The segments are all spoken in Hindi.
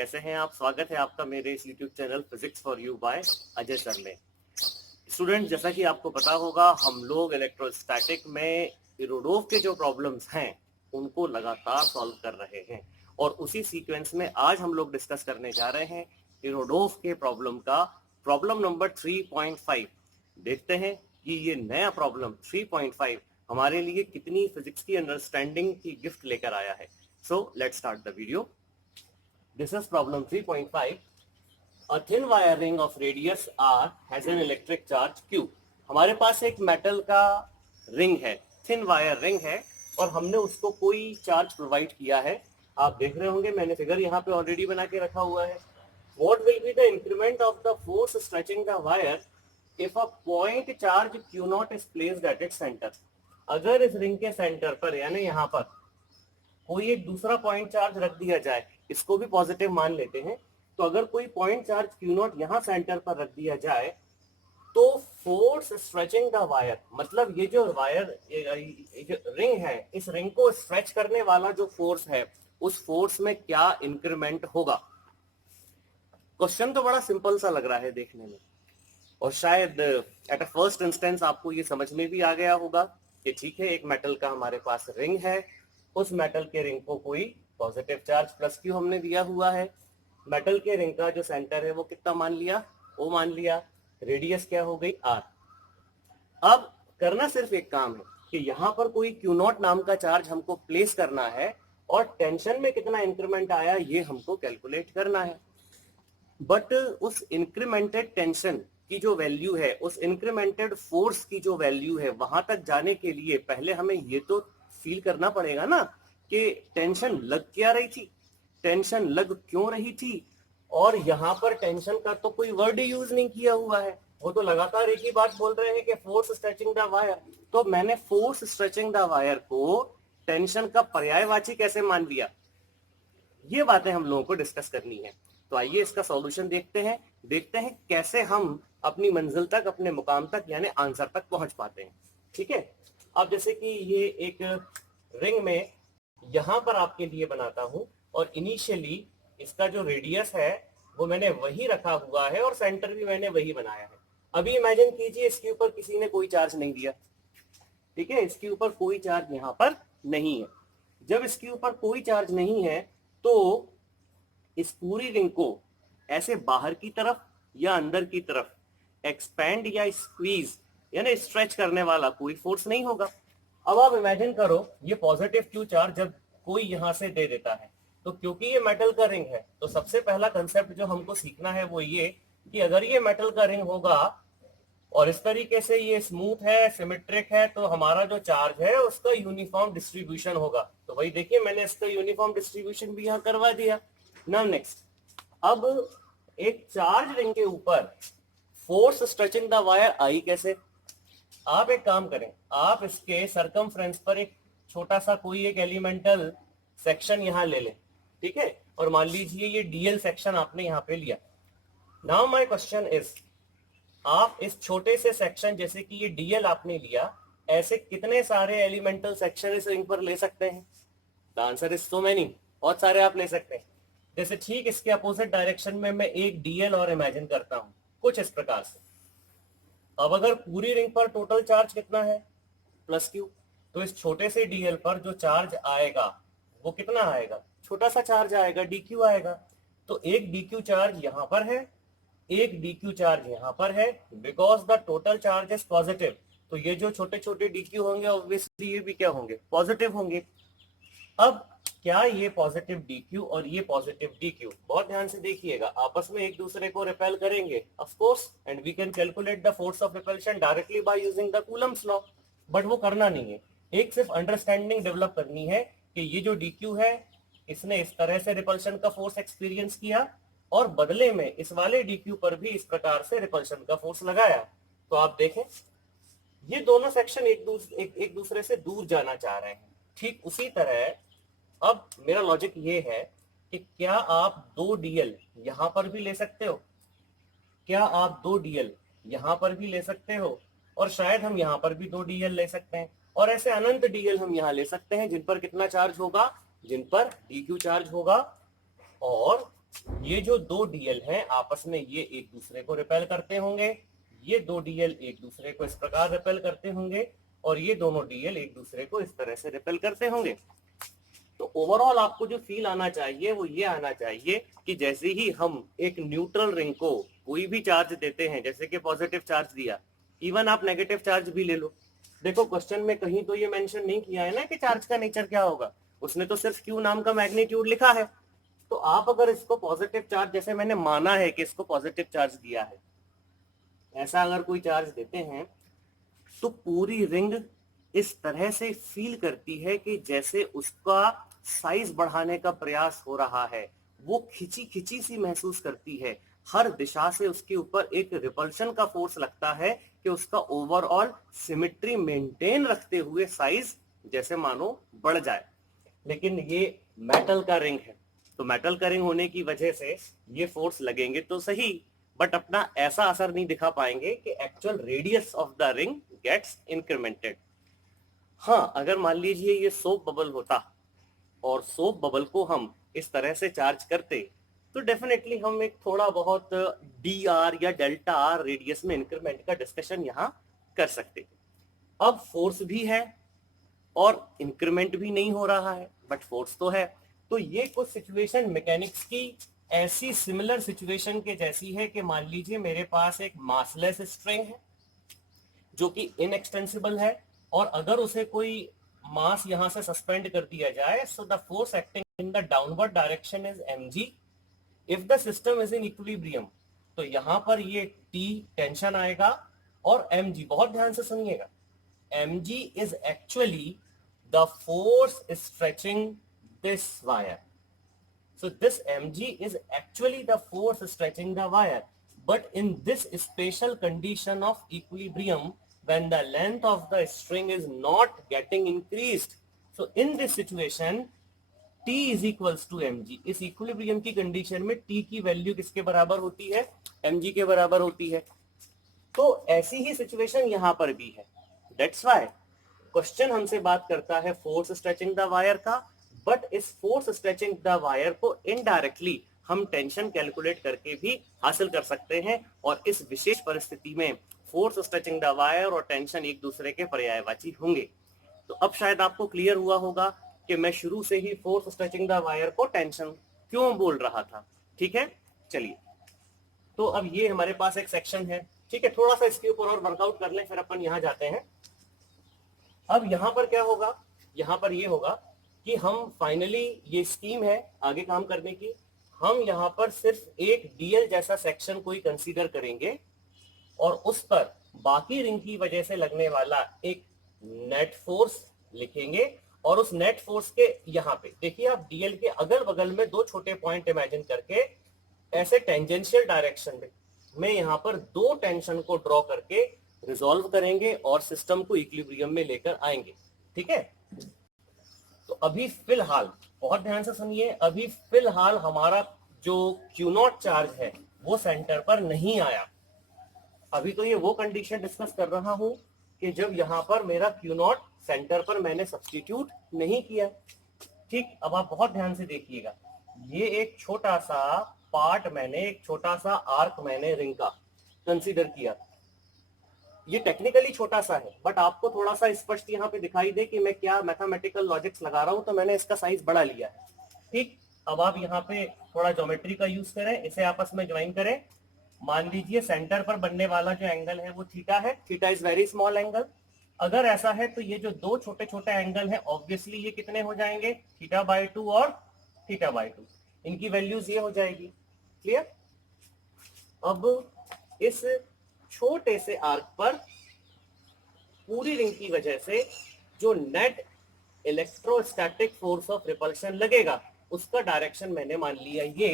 कैसे हैं आप? स्वागत है आपका मेरे इस YouTube channel physics for you by Ajay sir में। स्टूडेंट, जैसा कि आपको पता होगा, हम लोग इलेक्ट्रोस्टैटिक में इरोडोव के जो प्रॉब्लम्स हैं उनको लगातार सॉल्व कर रहे हैं और उसी सीक्वेंस में आज हम लोग डिस्कस करने जा रहे हैं इरोडोव के प्रॉब्लम का प्रॉब्लम नंबर 3.5। देखते हैं कि ये नया प्रॉब्लम 3.5 हमारे लिए कितनी फिजिक्स की अंडरस्टैंडिंग की गिफ्ट लेकर आया है। So let's start the video. This is problem 3.5. A thin wire ring of radius r has an electric charge q. हमारे पास एक मेटल का रिंग है, थिन वायर रिंग है और हमने उसको कोई चार्ज प्रोवाइड किया है। आप देख रहे होंगे मैंने फिगर यहाँ पे ऑलरेडी बना के रखा हुआ है। What will be the increment of the force stretching the wire if a point charge q naught is placed at its center? अगर इस रिंग के सेंटर पर यानी यहाँ पर कोई एक दूसरा पॉइंट चार्ज रख दिया जाए, इसको भी पॉजिटिव मान लेते हैं, तो अगर कोई पॉइंट चार्ज क्यू नॉट यहाँ सेंटर पर रख दिया जाए तो फोर्स स्ट्रेचिंग द वायर, मतलब ये जो वायर रिंग है, इस रिंग को स्ट्रेच करने वाला जो फोर्स है उस फोर्स में क्या इंक्रीमेंट होगा। क्वेश्चन तो बड़ा सिंपल सा लग रहा है देखने में और शायद एट अ फर्स्ट इंस्टेंस आपको ये समझ में भी आ गया होगा कि ठीक है, एक मेटल का हमारे पास रिंग है, उस मेटल के रिंग को कोई पॉजिटिव चार्ज प्लस क्यू हमने दिया हुआ है। मेटल के रिंग का जो सेंटर है वो कितना मान लिया, ओ मान लिया, रेडियस क्या हो गई आर। अब करना सिर्फ एक काम है कि यहाँ पर कोई क्यू नॉट नाम का चार्ज हमको प्लेस करना है और टेंशन में कितना इंक्रीमेंट आया ये हमको कैलकुलेट करना है। बट उस इंक्रीमेंटेड टेंशन की जो वैल्यू है, उस इंक्रीमेंटेड फोर्स की जो वैल्यू है, वहां तक जाने के लिए पहले हमें ये तो फील करना पड़ेगा ना कि टेंशन लग क्या रही थी, टेंशन लग क्यों रही थी। और यहाँ पर टेंशन का तो कोई वर्ड यूज नहीं किया हुआ है, वो तो लगातार एक ही बात बोल रहे हैं कि फोर्स स्ट्रेचिंग द वायर। तो मैंने फोर्स स्ट्रेचिंग द वायर को टेंशन का पर्यायवाची कैसे मान लिया, ये बातें हम लोगों को डिस्कस करनी है। तो आइए इसका सॉल्यूशन देखते हैं कैसे हम अपनी मंजिल तक, अपने मुकाम तक यानी आंसर तक पहुंच पाते हैं। ठीक है, अब जैसे कि ये एक रिंग में यहां पर आपके लिए बनाता हूं और इनिशियली इसका जो रेडियस है वो मैंने वही रखा हुआ है और सेंटर भी मैंने वही बनाया है। अभी इमेजिन कीजिए इसके ऊपर किसी ने कोई चार्ज नहीं दिया, ठीक है, इसके ऊपर कोई चार्ज यहाँ पर नहीं है। जब इसके ऊपर कोई चार्ज नहीं है तो इस पूरी रिंग को ऐसे बाहर की तरफ या अंदर की तरफ एक्सपैंड या स्क्वीज यानी स्ट्रेच करने वाला कोई फोर्स नहीं होगा। अब आप इमेजिन करो ये पॉजिटिव क्यू चार्ज जब कोई यहां से दे देता है, तो क्योंकि ये मेटल का रिंग है तो सबसे पहला कंसेप्ट जो हमको सीखना है वो ये कि अगर ये मेटल का रिंग होगा और इस तरीके से ये स्मूथ है, सिमेट्रिक है, तो हमारा जो चार्ज है उसका यूनिफॉर्म डिस्ट्रीब्यूशन होगा। तो वही देखिए मैंने इसका यूनिफॉर्म डिस्ट्रीब्यूशन भी यहाँ करवा दिया। नाउ नेक्स्ट, अब एक चार्ज रिंग के ऊपर फोर्स स्ट्रेचिंग द वायर आई कैसे। आप एक काम करें, आप इसके सरकमफ्रेंस पर एक छोटा सा कोई एक एलिमेंटल सेक्शन यहां ले लें, ठीक है, और मान लीजिए ये डीएल सेक्शन आपने यहां पे लिया। नाउ माय क्वेश्चन इज, आप इस छोटे से सेक्शन जैसे कि ये डीएल आपने लिया, ऐसे कितने सारे एलिमेंटल सेक्शन इस रिंग पर ले सकते हैं? The answer is so many, बहुत सारे आप ले सकते हैं। जैसे ठीक इसके अपोजिट डायरेक्शन में मैं एक डीएल और इमेजिन करता हूं कुछ इस प्रकार से। अब अगर पूरी रिंग पर टोटल चार्ज कितना है, प्लस क्यू, तो इस छोटे से डीएल पर जो चार्ज आएगा वो कितना आएगा, छोटा सा चार्ज आएगा, डीक्यू आएगा। तो एक डीक्यू चार्ज यहां पर है, एक डीक्यू चार्ज यहां पर है, because the total charge is positive. तो ये जो छोटे छोटे डीक्यू होंगे ऑब्वियसली ये भी क्या होंगे, पॉजिटिव होंगे। अब क्या ये पॉजिटिव डीक्यू और ये पॉजिटिव डीक्यू, बहुत ध्यान से देखिएगा, आपस में एक दूसरे को रिपेल करेंगे of course, and we can calculate the force of repulsion directly by using the Coulomb's law. But वो करना नहीं है, एक सिर्फ अंडरस्टैंडिंग डेवलप करनी है कि ये जो डीक्यू है इसने इस तरह से रिपल्शन का फोर्स एक्सपीरियंस किया और बदले में इस वाले डीक्यू पर भी इस प्रकार से रिपल्शन का फोर्स लगाया। तो आप देखें ये दोनों सेक्शन एक दूसरे से दूर जाना चाह रहे हैं। ठीक उसी तरह अब मेरा लॉजिक ये है कि क्या आप दो डीएल यहां पर भी ले सकते हो, क्या आप दो डीएल यहां पर भी ले सकते हो, और शायद हम यहां पर भी दो डीएल ले सकते हैं, और ऐसे अनंत डीएल हम यहां ले सकते हैं जिन पर कितना चार्ज होगा, जिन पर डीक्यू चार्ज होगा और ये जो दो डीएल हैं आपस में ये एक दूसरे को रिपेल करते होंगे, ये दो डीएल एक दूसरे को इस प्रकार रिपेल करते होंगे, और ये दोनों डीएल एक दूसरे को इस तरह से रिपेल करते होंगे। तो ओवरऑल आपको जो फील आना चाहिए वो ये आना चाहिए कि जैसे ही हम एक न्यूट्रल रिंग को कोई भी चार्ज देते हैं, जैसे कि पॉजिटिव चार्ज दिया, इवन आप नेगेटिव चार्ज भी ले लो, देखो क्वेश्चन में कहीं तो ये मेंशन नहीं किया है ना कि चार्ज का नेचर क्या होगा, उसने तो सिर्फ क्यू नाम का मैग्नीट्यूड लिखा है। तो आप अगर इसको पॉजिटिव चार्ज, जैसे मैंने माना है कि इसको पॉजिटिव चार्ज दिया है, ऐसा अगर कोई चार्ज देते हैं तो पूरी रिंग इस तरह से फील करती है कि जैसे उसका साइज बढ़ाने का प्रयास हो रहा है, वो खिंची खिंची सी महसूस करती है, हर दिशा से उसके ऊपर एक रिपल्शन का फोर्स लगता है कि उसका ओवरऑल सिमेट्री मेंटेन रखते हुए साइज जैसे मानो बढ़ जाए। लेकिन ये मेटल का रिंग है, तो मेटल का रिंग होने की वजह से ये फोर्स लगेंगे तो सही, बट अपना ऐसा असर नहीं दिखा पाएंगे कि actual radius of the ring gets incremented. हाँ, अगर मान लीजिए ये सोप बबल होता और सोप बबल को हम इस तरह से चार्ज करते तो डेफिनेटली हम एक थोड़ा बहुत डी आर या डेल्टा आर रेडियस में इंक्रीमेंट का डिस्कशन यहाँ कर सकते। अब फोर्स भी है और इंक्रीमेंट भी नहीं हो रहा है, बट फोर्स तो है। तो ये कुछ सिचुएशन मैकेनिक्स की ऐसी सिमिलर सिचुएशन के जैसी है कि मान लीजिए मेरे पास एक मासलेस स्ट्रिंग है जो कि इनएक्सटेंसिबल है, और अगर उसे कोई मास यहां से सस्पेंड कर दिया जाए, so the force acting in the downward direction is mg if the system is in equilibrium. तो यहां पर ये T टेंशन आएगा और mg, बहुत ध्यान से सुनिएगा, mg is actually the force stretching this wire. So this mg is actually the force stretching the wire, but in this special condition of equilibrium, when the length of the string is not getting increased, so in this situation T is equals to mg। इस इक्विलिब्रियम की कंडीशन में T की वैल्यू किसके बराबर होती है? mg के बराबर होती है। तो ऐसी ही सिचुएशन यहां पर भी है। That's why क्वेश्चन हमसे बात करता है फोर्स स्ट्रेचिंग द वायर का, बट इस फोर्स स्ट्रेचिंग द वायर को इनडायरेक्टली हम टेंशन कैलकुलेट करके भी हासिल कर सकते हैं, और इस विशेष परिस्थिति में फोर्स स्ट्रेचिंग द वायर और टेंशन एक दूसरे के पर्यायवाची होंगे। तो अब शायद आपको क्लियर हुआ होगा कि मैं शुरू से ही फोर्स स्ट्रेचिंग द वायर को टेंशन क्यों बोल रहा था। ठीक है, चलिए, तो अब ये हमारे पास एक सेक्शन है, ठीक है, थोड़ा सा इसके ऊपर और वर्कआउट कर लें, फिर अपन यहाँ जाते हैं। अब यहां पर क्या होगा, यहां पर ये होगा कि हम फाइनली, ये स्कीम है आगे काम करने की, हम यहां पर सिर्फ एक डीएल जैसा सेक्शन कोई कंसीडर करेंगे और उस पर बाकी रिंग की वजह से लगने वाला एक नेट फोर्स लिखेंगे, और उस नेट फोर्स के यहाँ पे देखिए आप डीएल के अगल बगल में दो छोटे पॉइंट इमेजिन करके ऐसे टेंजेंशियल डायरेक्शन में यहाँ पर दो टेंशन को ड्रॉ करके रिजॉल्व करेंगे और सिस्टम को इक्विलिब्रियम में लेकर आएंगे। ठीक है, तो अभी फिलहाल बहुत ध्यान से सुनिए, अभी फिलहाल हमारा जो Q0 चार्ज है वो सेंटर पर नहीं आया। अभी तो ये वो कंडीशन डिस्कस कर रहा हूं कि जब यहां पर मेरा Q0 सेंटर पर मैंने सब्स्टिट्यूट नहीं किया। ठीक, अब आप बहुत ध्यान से देखिएगा, ये एक छोटा सा पार्ट मैंने, एक छोटा सा आर्क मैंने रिंग का कंसीडर किया। ये टेक्निकली छोटा सा है, बट आपको थोड़ा सा स्पष्ट यहाँ पे दिखाई दे कि मैं क्या मैथमेटिकल लॉजिक्स लगा रहा हूँ, तो मैंने इसका साइज बड़ा लिया है। ठीक, अब आप यहाँ पे थोड़ा ज्योमेट्री का यूज करें, इसे आपस में ज्वाइन करें। मान लीजिए सेंटर पर बनने वाला जो एंगल है वो थीटा है, theta is very small angle. अगर ऐसा है तो ये जो दो छोटे छोटे एंगल है ऑब्वियसली ये कितने हो जाएंगे, थीटा बाई 2 और थीटा बाई 2, इनकी वैल्यूज ये हो जाएगी। क्लियर? अब इस छोटे से आर्क पर पूरी रिंग की वजह से जो net electrostatic force of repulsion लगेगा उसका डायरेक्शन मैंने मान लिया ये,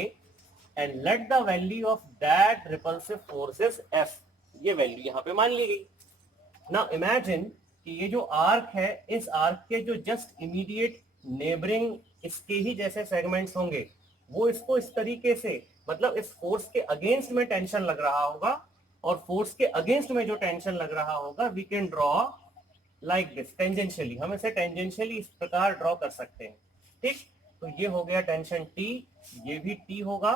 and let the value of that repulsive force is F, ये वैल्यू यहाँ पे मान ली गई। नाउ इमेजिन कि ये जो आर्क है, इस आर्क के जो जस्ट इमीडिएट नेबरिंग इसके ही जैसे सेगमेंट्स होंगे, वो इसको इस तरीके से, मतलब इस फोर्स के अगेंस्ट में टेंशन लग रहा होगा, और फोर्स के अगेंस्ट में जो टेंशन लग रहा होगा we can draw like this tangentially, हम इसे टेंजेंशियली इस प्रकार ड्रॉ कर सकते हैं। ठीक, तो ये हो गया टेंशन टी, ये भी टी होगा,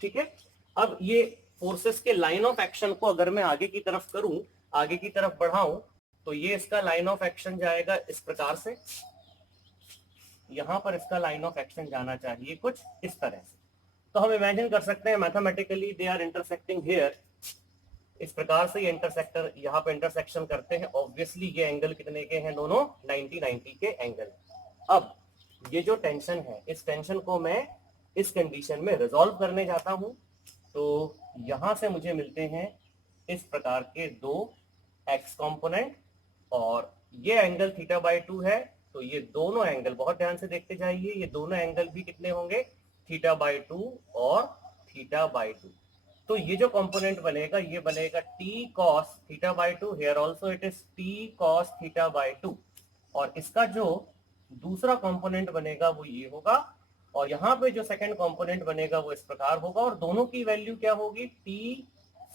ठीक है। अब ये फोर्सेस के लाइन ऑफ एक्शन को अगर मैं आगे की तरफ करूं, आगे की तरफ बढ़ाऊं, तो ये इसका लाइन ऑफ एक्शन जाएगा इस प्रकार से, यहां पर इसका लाइन ऑफ एक्शन जाना चाहिए कुछ इस तरह से। तो हम इमेजिन कर सकते हैं mathematically they are intersecting here, इस प्रकार से ये इंटरसेक्टर यहाँ पे इंटरसेक्शन करते हैं। ऑब्वियसली ये एंगल कितने के हैं, दोनों 90-90 के एंगल। अब ये जो टेंशन है, इस टेंशन को मैं इस कंडीशन में रिजॉल्व करने जाता हूं, तो यहां से मुझे मिलते हैं इस प्रकार के दो एक्स कंपोनेंट, और ये एंगल थीटा बाई 2 है, तो ये दोनों एंगल बहुत ध्यान से देखते जाइए, ये दोनों एंगल भी कितने होंगे, थीटा बाई 2 और थीटा बाई 2। तो ये जो कंपोनेंट बनेगा ये बनेगा t cos theta by 2, here also it is t cos theta by 2, और इसका जो दूसरा कंपोनेंट बनेगा वो ये होगा, और यहाँ पे जो सेकंड कंपोनेंट बनेगा वो इस प्रकार होगा, और दोनों की वैल्यू क्या होगी, t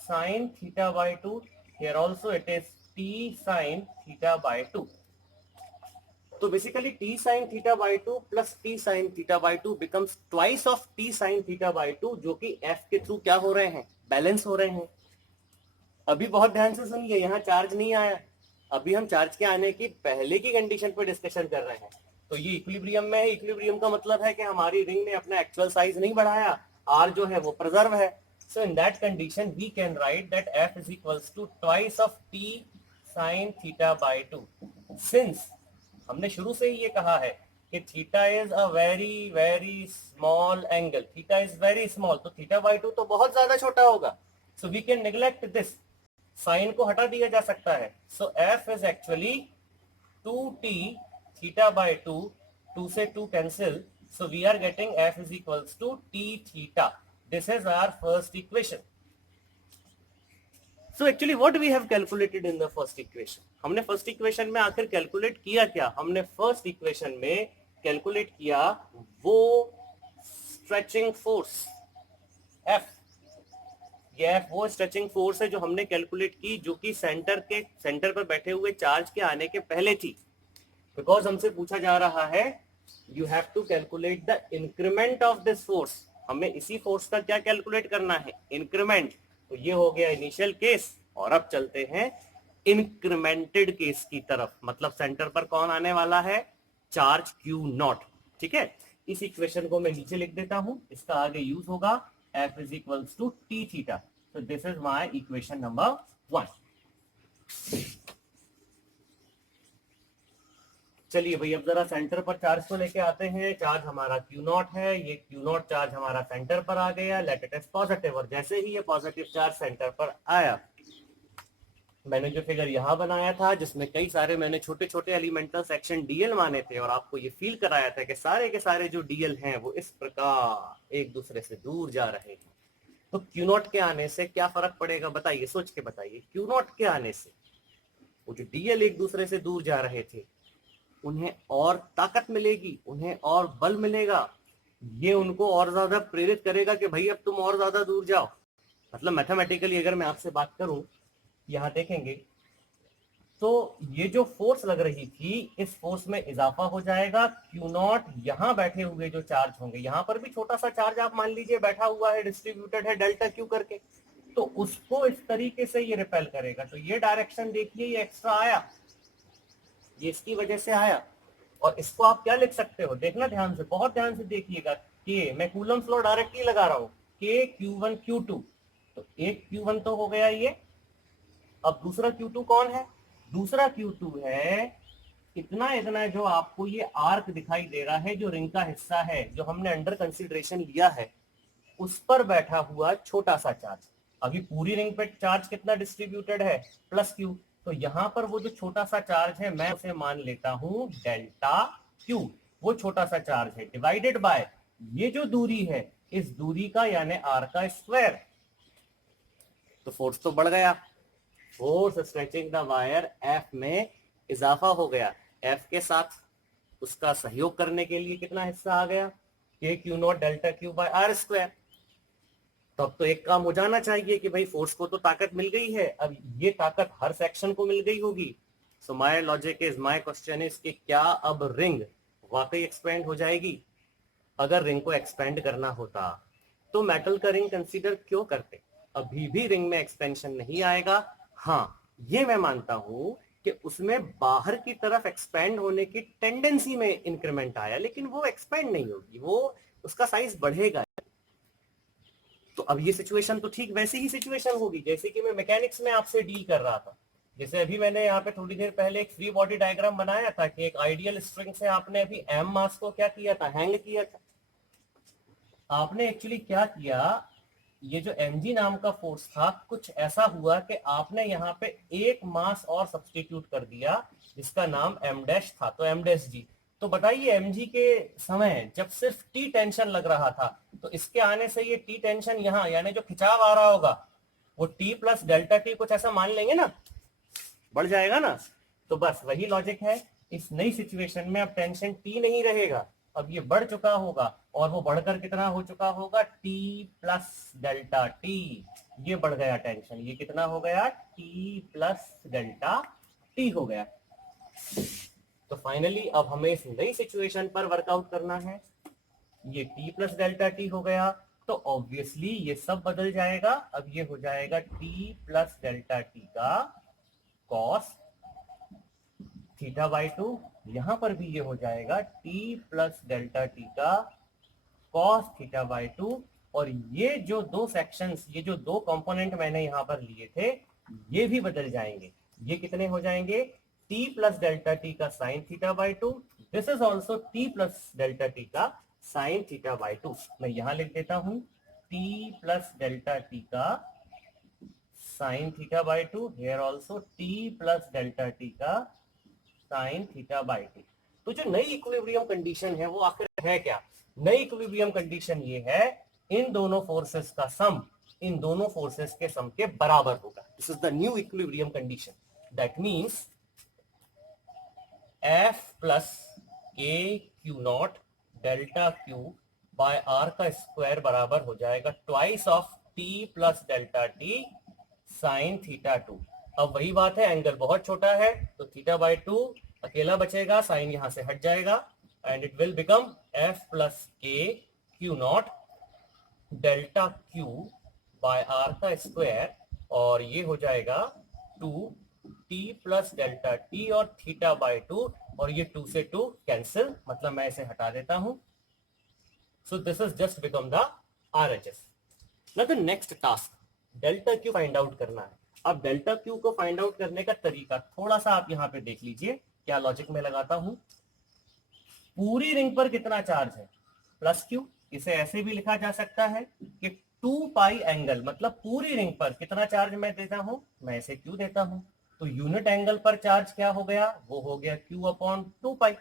sin theta by 2, here also it is t sin theta by 2। तो basically t sin theta by 2 plus t sin theta by 2 becomes twice of t sin theta by 2, जो कि f के थ्रू क्या हो रहे हैं, बैलेंस हो रहे हैं। अभी बहुत ध्यान से सुनिए, यहाँ चार्ज नहीं आया, अभी हम चार्ज के आने की पहले की कंडीशन पर डिस्कशन कर रहे हैं। तो ये इक्विलिब्रियम में है, इक्विलिब्रियम का मतलब है कि हमारी रिंग ने अपना एक्चुअल साइज नहीं बढ़ाया, r जो है वो प्रिजर्व है। So in that condition we can write that f is equals to twice of t sin theta by 2। Since हमने शुरू से ही ये कहा है कि theta is a very very small angle, theta is very small, तो थीटा बाई 2 तो बहुत ज्यादा छोटा होगा। So we can neglect this, sine को हटा दिया जा सकता है। So F is actually 2t theta by 2, 2 से 2 cancel, so we are getting f is equals to t theta. This is our first equation. So actually what we have calculated in the first equation, हमने फर्स्ट इक्वेशन में आखिर कैलकुलेट किया क्या, हमने फर्स्ट इक्वेशन में कैलकुलेट किया वो स्ट्रेचिंग फोर्स F। ये F वो स्ट्रेचिंग फोर्स है जो हमने कैलकुलेट की, जो कि सेंटर पर बैठे हुए चार्ज के आने के पहले थी। बिकॉज हमसे पूछा जा रहा है you have to calculate the increment of this force, हमें इसी फोर्स का क्या कैलकुलेट करना है, इंक्रीमेंट। तो ये हो गया इनिशियल केस, और अब चलते हैं इंक्रीमेंटेड केस की तरफ, मतलब सेंटर पर कौन आने वाला है, चार्ज Q नॉट, ठीक है। इस इक्वेशन को मैं नीचे लिख देता हूं, इसका आगे यूज होगा F is equals to T theta. So this is my equation number 1। चलिए भाई अब जरा सेंटर पर चार्ज को लेके आते हैं। चार्ज हमारा Q नॉट है, ये Q नॉट चार्ज हमारा सेंटर पर आ गया, लेट इट इज पॉजिटिव, और जैसे ही ये पॉजिटिव चार्ज सेंटर पर आया, मैंने जो फिगर यहाँ बनाया था जिसमें कई सारे मैंने छोटे छोटे एलिमेंटल सेक्शन डीएल माने थे, और आपको ये फील कराया था कि सारे के सारे जो डीएल हैं वो इस प्रकार एक दूसरे से दूर जा रहे हैं। तो Q नॉट के आने से क्या फर्क पड़ेगा, बताइए, सोच के बताइए। Q नॉट के आने से वो जो डीएल एक दूसरे से दूर जा रहे थे उन्हें और ताकत मिलेगी, उन्हें और बल मिलेगा, ये उनको और ज्यादा प्रेरित करेगा कि भाई अब तुम और ज्यादा दूर जाओ। मतलब मैथमेटिकली अगर मैं आपसे बात करूं, यहां देखेंगे तो ये जो फोर्स लग रही थी इस फोर्स में इजाफा हो जाएगा। Q नॉट यहाँ बैठे हुए जो चार्ज होंगे, यहाँ पर भी छोटा सा चार्ज आप मान लीजिए बैठा हुआ है, डिस्ट्रीब्यूटेड है डेल्टा Q करके, तो उसको इस तरीके से ये रिपेल करेगा। तो ये डायरेक्शन देखिए, ये एक्स्ट्रा आया, ये इसकी वजह से आया, और इसको आप क्या लिख सकते हो, देखना ध्यान से, बहुत ध्यान से देखिएगा। कि मैं कूलम्स लॉ डायरेक्टली लगा रहा हूँ, K Q1 Q2, तो एक Q1 तो हो गया ये। अब दूसरा Q2 कौन है, दूसरा Q2 है इतना इतना जो आपको ये आर्क दिखाई दे रहा है, जो रिंग का हिस्सा है जो हमने अंडर कंसिडरेशन लिया है, उस पर बैठा हुआ छोटा सा चार्ज। अभी पूरी रिंग पे चार्ज कितना डिस्ट्रीब्यूटेड है, प्लस Q, तो यहाँ पर वो जो छोटा सा चार्ज है मैं उसे मान लेता हूं डेल्टा Q, वो छोटा सा चार्ज है, डिवाइडेड बाय ये जो दूरी है, इस दूरी का यानी R का स्क्वायर। तो फोर्स तो बढ़ गया, force stretching the wire F में इजाफा हो गया। F के साथ उसका सहयोग करने के लिए कितना हिस्सा आ गया, K Q not delta Q by R square. तो अब तो एक काम हो जाना चाहिए कि भाई फोर्स को तो ताकत मिल गई है, अब ये ताकत हर सेक्शन को मिल गई होगी। So my logic is, my question is कि क्या अब रिंग वाकई एक्सपेंड हो जाएगी? अगर रिंग को एक्सपेंड करना होता तो मेटल का रिंग कंसीडर क्यों करते? अभी भी रिंग में एक्सपेंशन नहीं आएगा। हाँ, ये मैं मानता हूं कि उसमें बाहर की तरफ एक्सपेंड होने की टेंडेंसी में इंक्रीमेंट आया, लेकिन वो एक्सपेंड नहीं होगी, वो उसका साइज बढ़ेगा। तो अब ये सिचुएशन तो ठीक वैसी ही सिचुएशन होगी जैसे कि मैं मैकेनिक्स में आपसे डील कर रहा था। जैसे अभी मैंने यहाँ पे थोड़ी देर पहले एक फ्री बॉडी डायग्राम बनाया था कि एक आइडियल स्ट्रिंग से आपने अभी एम मास को क्या किया था, हैंग किया था। आपने एक्चुअली क्या किया, ये जो mg नाम का फोर्स था, कुछ ऐसा हुआ कि आपने यहाँ पे एक मास और सब्स्टिट्यूट कर दिया जिसका नाम m डैश था, तो m डैश जी। तो बताइए mg के समय जब सिर्फ t टेंशन लग रहा था, तो इसके आने से ये t टेंशन यहाँ यानी जो खिंचाव आ रहा होगा वो t प्लस डेल्टा टी कुछ ऐसा मान लेंगे ना, बढ़ जाएगा ना। तो बस वही लॉजिक है, इस नई सिचुएशन में अब टेंशन t नहीं रहेगा, अब ये बढ़ चुका होगा और वो बढ़कर कितना हो चुका होगा, t प्लस डेल्टा टी। ये बढ़ गया टेंशन, ये कितना हो गया, t प्लस डेल्टा टी हो गया। तो फाइनली अब हमें इस नई सिचुएशन पर वर्कआउट करना है। ये t प्लस डेल्टा टी हो गया, तो ऑब्वियसली ये सब बदल जाएगा। अब ये हो जाएगा t प्लस डेल्टा टी का कॉस थीटा बाई टू। यहां पर भी ये हो जाएगा t प्लस डेल्टा टी का कॉस थीटा बाई टू। और ये जो दो सेक्शंस, ये जो दो कंपोनेंट मैंने यहां पर लिए थे, ये भी बदल जाएंगे। ये कितने हो जाएंगे, t प्लस डेल्टा टी का sine theta by to. This is also t plus delta T का साइन थीटा बाई टू। मैं यहां लिख देता हूं t प्लस डेल्टा टी का sine theta by to, here also t plus delta T का साइन थीटा बाई टू। तो जो नई इक्विलिब्रियम कंडीशन है वो आखिर है क्या? नई इक्विलिब्रियम कंडीशन ये है, इन दोनों फोर्सेस का सम इन दोनों फोर्सेस के सम के बराबर होगा। This is the new equilibrium condition. That means F plus K Q naught delta Q by R का स्क्वायर बराबर हो जाएगा twice of t plus delta T sine theta two. अब वही बात है, एंगल बहुत छोटा है तो थीटा बाई टू अकेला बचेगा, साइन यहां से हट जाएगा and it will become F plus K Q naught delta Q by R का स्क्वायर, और ये हो जाएगा 2t प्लस डेल्टा टी और थीटा बाई टू, और ये 2 से 2 कैंसिल, मतलब मैं इसे हटा देता हूं। सो this is just become the RHS। Now the next task, delta Q find out करना है। अब डेल्टा क्यू को फाइंड आउट करने का तरीका थोड़ा सा आप यहाँ पे देख लीजिए, क्या लॉजिक में लगाता हूं। पूरी रिंग पर कितना चार्ज है, प्लस क्यू। इसे ऐसे भी लिखा जा सकता है कि 2 पाई एंगल, मतलब पूरी रिंग पर कितना चार्ज मैं देता हूं, मैं इसे क्यू देता हूं। तो यूनिट एंगल पर चार्ज क्या हो गया, वो हो गया क्यू अपॉन 2 पाई।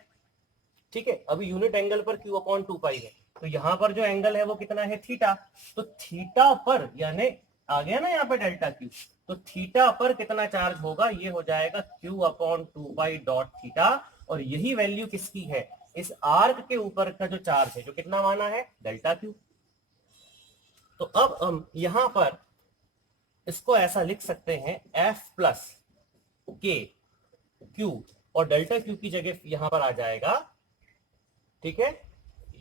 ठीक है, अभी यूनिट एंगल पर क्यू अपॉन 2 पाई है, तो यहां पर जो एंगल है वो कितना है, थीटा। तो थीटा पर यानी आ गया ना यहाँ पे डेल्टा क्यू, तो थीटा पर कितना चार्ज होगा, ये हो जाएगा Q upon 2 Pie dot theta. और यही वैल्यू किसकी है, इस आर्क के ऊपर का जो चार्ज है, जो कितना माना है, डेल्टा क्यू। तो अब हम यहां पर इसको ऐसा लिख सकते हैं, F प्लस के क्यू, और डेल्टा क्यू की जगह यहां पर आ जाएगा, ठीक है,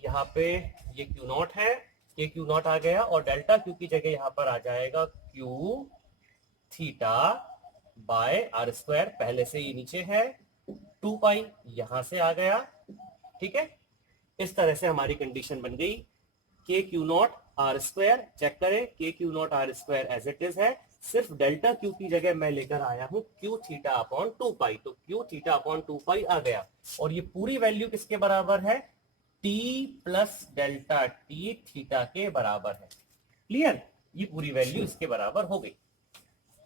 यहाँ पे ये क्यू नॉट है, के क्यू नॉट आ गया, और डेल्टा क्यू की जगह यहां पर आ जाएगा Q theta by R square. पहले से ये नीचे है, 2 पाई यहां से आ गया, ठीक है। इस तरह से हमारी कंडीशन बन गई, K Q not R square. Check करें, K Q not R square as it is है, सिर्फ डेल्टा क्यू की जगह मैं लेकर आया हूं क्यू थीटा अपॉन 2 पाई, तो क्यू थीटा अपॉन 2 पाई आ गया। और ये पूरी वैल्यू किसके बराबर है, t plus delta T theta के बराबर है। क्लियर, ये पूरी वैल्यू इसके बराबर हो गई।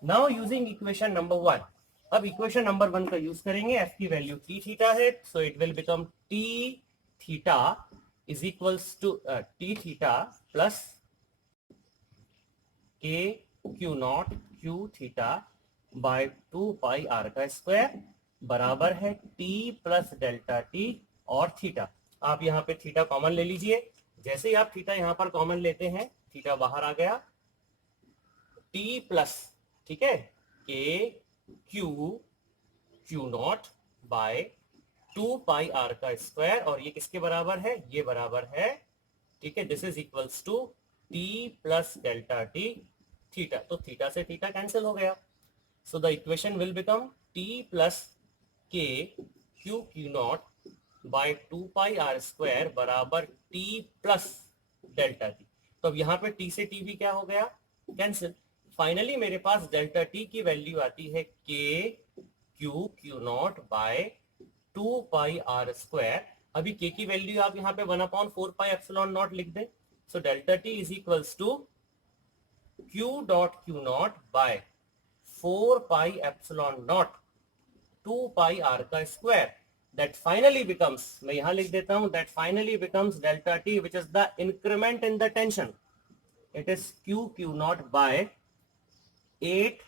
नाउ यूजिंग इक्वेशन नंबर 1, अब इक्वेशन नंबर 1 का यूज करेंगे। f की वैल्यू t थीटा है, so it will become t theta is equals to t theta plus K Q naught Q theta by 2 pi R का स्क्वायर बराबर है t प्लस डेल्टा टी और थीटा। आप यहाँ पे थीटा कॉमन ले लीजिए, जैसे ही आप थीटा यहाँ पर कॉमन लेते हैं, थीटा बाहर आ गया, t प्लस, ठीक है, K Q Q not by 2 pi R का स्क्वायर, और ये किसके बराबर है, ये बराबर है, ठीक है, this is equals to T plus delta T theta. तो थीटा से थीटा कैंसिल हो गया, so the equation will become T plus K Q Q not by 2 pi R square बराबर टी प्लस डेल्टा टी। तो अब यहाँ पे टी से टी भी क्या हो गया, कैंसिल। फाइनली मेरे पास डेल्टा टी की वैल्यू आती है K Q Q not by 2 pi R square. अभी के की वैल्यू आप यहाँ पे 1/4 पाई एप्सिलॉन नॉट लिख दें, so delta T is equals to Q dot Q not by 4 pi epsilon not 2 pi R का स्क्वायर। That finally becomes, मैं यहां लिख देता हूं, that finally becomes delta t which is the increment in the tension. It is q q naught by 8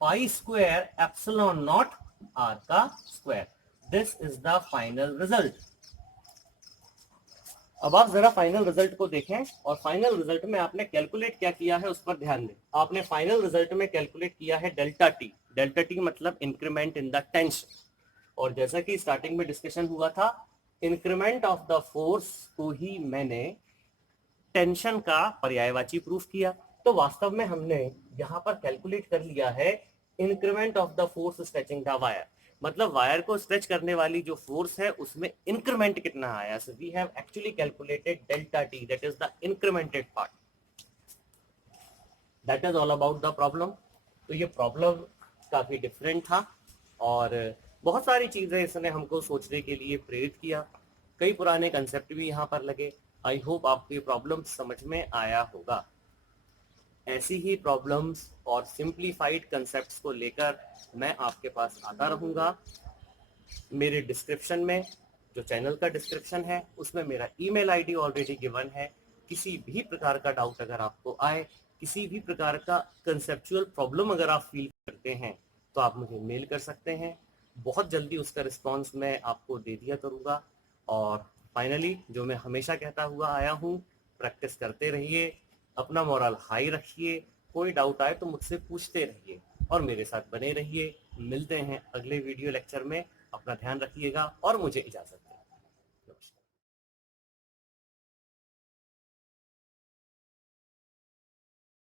pi square epsilon naught r का square. This is the final result. अब आप जरा फाइनल रिजल्ट को देखें, और फाइनल रिजल्ट में आपने कैलकुलेट क्या किया है उस पर ध्यान दें। आपने फाइनल रिजल्ट में कैलकुलेट किया है डेल्टा टी। डेल्टा टी मतलब इंक्रीमेंट इन द टेंशन, और जैसा कि स्टार्टिंग में डिस्कशन हुआ था, इंक्रीमेंट ऑफ द फोर्स को ही मैंने टेंशन का पर्यायवाची प्रूफ किया। तो वास्तव में हमने यहां पर कैलकुलेट कर लिया है increment of the force stretching the wire, मतलब वायर को स्ट्रेच करने वाली जो फोर्स है उसमें इंक्रीमेंट कितना आया। So we have actually calculated delta T, that is the incremented part. That is all about the problem. तो ये प्रॉब्लम काफी डिफरेंट था, और बहुत सारी चीजें इसने हमको सोचने के लिए प्रेरित किया। कई पुराने कंसेप्ट भी यहाँ पर लगे। आई होप आपको ये प्रॉब्लम समझ में आया होगा। ऐसी ही प्रॉब्लम्स और सिंप्लीफाइड कंसेप्ट्स को लेकर मैं आपके पास आता रहूँगा। मेरे डिस्क्रिप्शन में, जो चैनल का डिस्क्रिप्शन है, उसमें मेरा ईमेल आईडी ऑलरेडी गिवन है। किसी भी प्रकार का डाउट अगर आपको आए, किसी भी प्रकार का कंसेप्चुअल प्रॉब्लम अगर आप फील करते हैं, तो आप मुझे मेल कर सकते हैं। बहुत जल्दी उसका रिस्पॉन्स मैं आपको दे दिया करूँगा। और फाइनली जो मैं हमेशा कहता हुआ आया हूँ, प्रैक्टिस करते रहिए, अपना मोरल हाई रखिए, कोई डाउट आए तो मुझसे पूछते रहिए, और मेरे साथ बने रहिए। मिलते हैं अगले वीडियो लेक्चर में। अपना ध्यान रखिएगा और मुझे इजाजत।